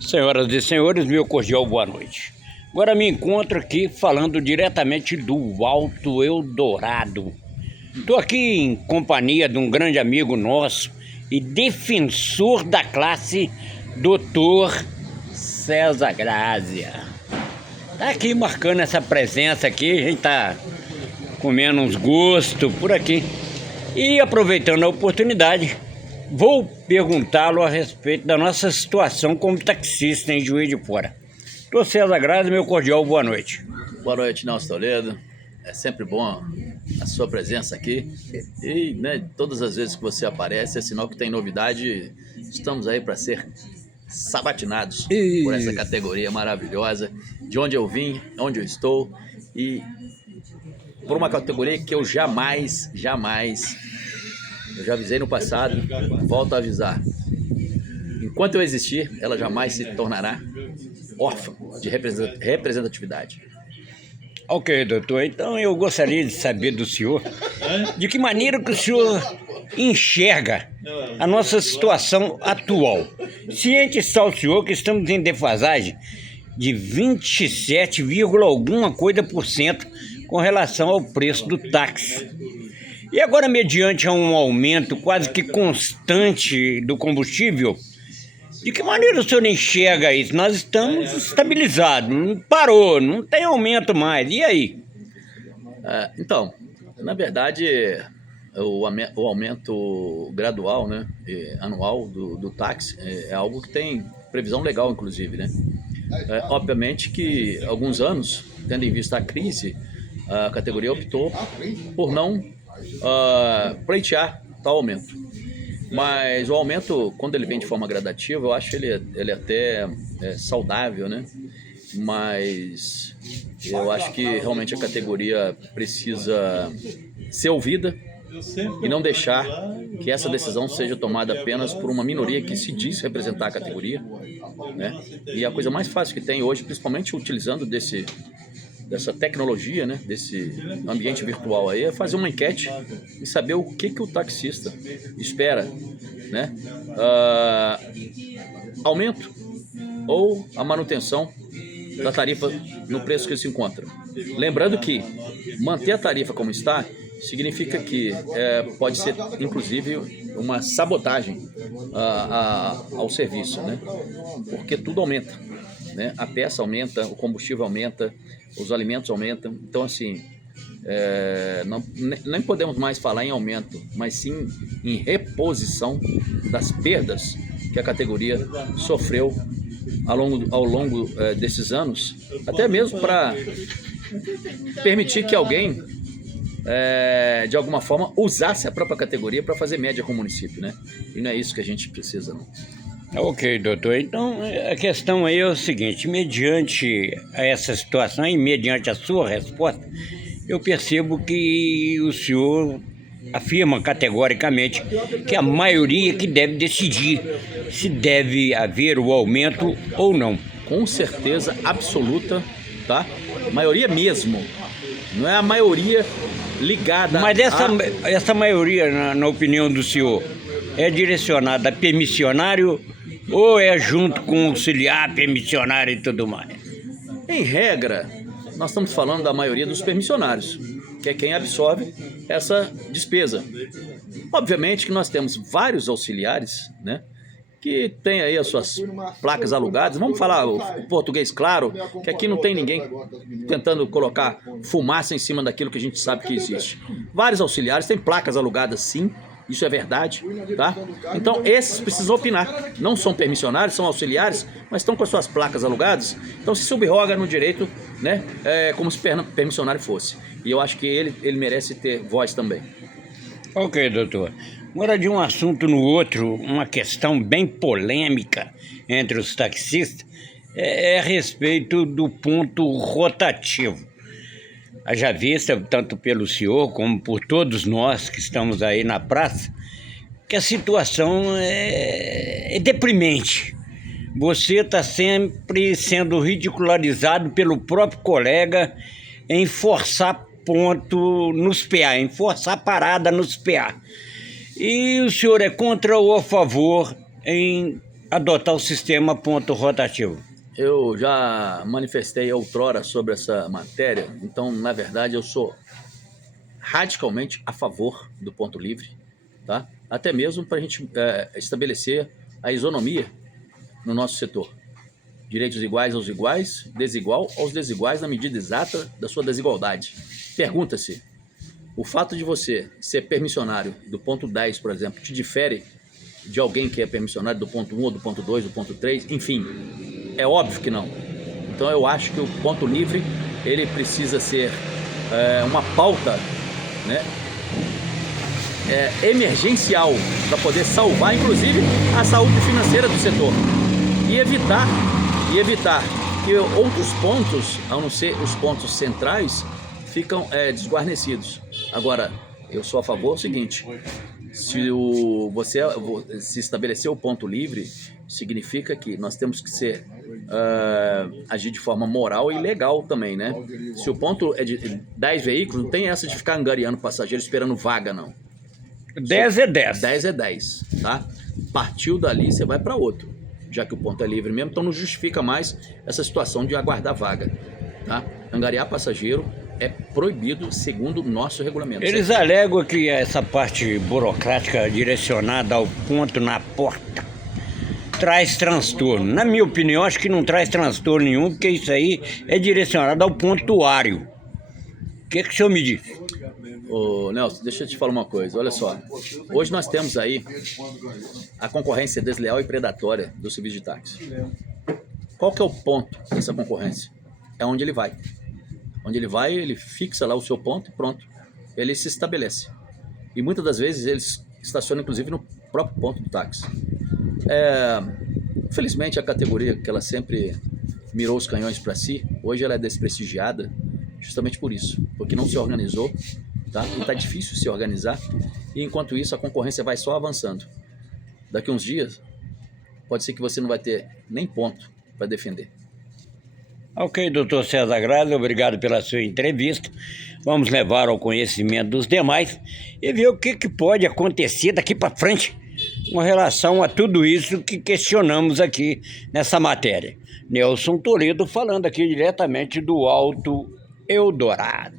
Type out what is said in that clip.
Senhoras e senhores, meu cordial boa noite. Agora me encontro aqui falando diretamente do Alto Eldorado. Estou aqui em companhia de um grande amigo nosso e defensor da classe, Dr. César Grazia. Está aqui marcando essa presença aqui, a gente está comendo uns gostos por aqui. E aproveitando a oportunidade, vou perguntá-lo a respeito da nossa situação como taxista em Juiz de Fora. Doutor César Grazia, meu cordial boa noite. Boa noite, Nelson Toledo. É sempre bom a sua presença aqui. E todas as vezes que você aparece é sinal que tem novidade. Estamos aí para ser sabatinados por essa categoria maravilhosa, de onde eu vim, onde eu estou, e por uma categoria que eu jamais, eu já avisei no passado, volto a avisar. Enquanto eu existir, ela jamais se tornará órfã de representatividade. Ok, doutor. Então eu gostaria de saber do senhor de que maneira que o senhor enxerga a nossa situação atual. Ciente está o senhor que estamos em defasagem de 27, alguma coisa por cento com relação ao preço do táxi. E agora, mediante a um aumento quase que constante do combustível, de que maneira o senhor enxerga isso? Nós estamos estabilizados, não parou, não tem aumento mais. E aí? Então, na verdade, o aumento gradual, anual do táxi é algo que tem previsão legal, inclusive, né? Obviamente que alguns anos, tendo em vista a crise, a categoria optou por não pleitear tal aumento. Mas o aumento, quando ele vem de forma gradativa, eu acho ele até saudável, né? Mas eu acho que realmente a categoria precisa ser ouvida e não deixar que essa decisão seja tomada apenas por uma minoria que se diz representar a categoria, né? E a coisa mais fácil que tem hoje, principalmente utilizando dessa tecnologia, né, desse ambiente virtual aí, é fazer uma enquete e saber o que o taxista espera, né? Aumento ou a manutenção da tarifa no preço que se encontra. Lembrando que manter a tarifa como está significa que pode ser, inclusive, uma sabotagem ao serviço, né? Porque tudo aumenta, né? A peça aumenta, o combustível aumenta, os alimentos aumentam. Então, assim, nem podemos mais falar em aumento, mas sim em reposição das perdas que a categoria sofreu ao longo desses anos, até mesmo para permitir que alguém, de alguma forma, usasse a própria categoria para fazer média com o município, né? E não é isso que a gente precisa, não. Ok, doutor. Então, a questão aí é o seguinte, mediante essa situação e mediante a sua resposta, eu percebo que o senhor afirma categoricamente que a maioria que deve decidir se deve haver o aumento ou não. Com certeza absoluta, tá? Maioria mesmo. Não é a maioria ligada. Mas essa maioria, na opinião do senhor, é direcionada a permissionário ou é junto com auxiliar, permissionário e tudo mais? Em regra, nós estamos falando da maioria dos permissionários, que é quem absorve essa despesa. Obviamente que nós temos vários auxiliares, né, que tem aí as suas placas alugadas. Vamos falar o português claro, que aqui não tem ninguém tentando colocar fumaça em cima daquilo que a gente sabe que existe. Vários auxiliares têm placas alugadas, sim. Isso é verdade, tá? Então, esses precisam opinar. Não são permissionários, são auxiliares, mas estão com as suas placas alugadas. Então, se subroga no direito, né? Como se permissionário fosse. E eu acho que ele merece ter voz também. Ok, doutor. Agora, de um assunto no outro, uma questão bem polêmica entre os taxistas é a respeito do ponto rotativo. Haja vista, tanto pelo senhor como por todos nós que estamos aí na praça, que a situação é deprimente. Você está sempre sendo ridicularizado pelo próprio colega em forçar ponto nos PA, em forçar parada nos PA. E o senhor é contra ou a favor em adotar o sistema ponto rotativo? Eu já manifestei outrora sobre essa matéria, então, na verdade, eu sou radicalmente a favor do ponto livre, tá? Até mesmo para a gente estabelecer a isonomia no nosso setor. Direitos iguais aos iguais, desigual aos desiguais na medida exata da sua desigualdade. Pergunta-se, o fato de você ser permissionário do ponto 10, por exemplo, te difere de alguém que é permissionário do ponto 1 ou do ponto 2, do ponto 3? Enfim, é óbvio que não. Então eu acho que o ponto livre, ele precisa ser uma pauta, né, emergencial para poder salvar, inclusive, a saúde financeira do setor e evitar que outros pontos, a não ser os pontos centrais, ficam desguarnecidos. Agora, eu sou a favor do seguinte: você se estabelecer o ponto livre, significa que nós temos que agir de forma moral e legal também, né? Se o ponto é de 10 veículos, não tem essa de ficar angariando passageiro esperando vaga, não. 10 é 10. 10 é 10, tá? Partiu dali, você vai para outro, já que o ponto é livre mesmo, então não justifica mais essa situação de aguardar vaga, tá? Angariar passageiro é proibido segundo o nosso regulamento. Eles alegam que essa parte burocrática direcionada ao ponto na porta traz transtorno. Na minha opinião, acho que não traz transtorno nenhum, porque isso aí é direcionado ao pontuário. O que o senhor me diz? Ô, Nelson, deixa eu te falar uma coisa, olha só. Hoje nós temos aí a concorrência desleal e predatória do serviço de táxi. Qual que é o ponto dessa concorrência? É onde ele vai. Onde ele vai, ele fixa lá o seu ponto e pronto. Ele se estabelece. E muitas das vezes eles estacionam, inclusive, no próprio ponto do táxi. Infelizmente, a categoria que ela sempre mirou os canhões para si, hoje ela é desprestigiada justamente por isso. Porque não se organizou, tá? E tá difícil se organizar. E enquanto isso, a concorrência vai só avançando. Daqui uns dias, pode ser que você não vai ter nem ponto para defender. Ok, doutor César Grazi, obrigado pela sua entrevista. Vamos levar ao conhecimento dos demais e ver o que pode acontecer daqui para frente com relação a tudo isso que questionamos aqui nessa matéria. Nelson Toledo falando aqui diretamente do Alto Eldorado.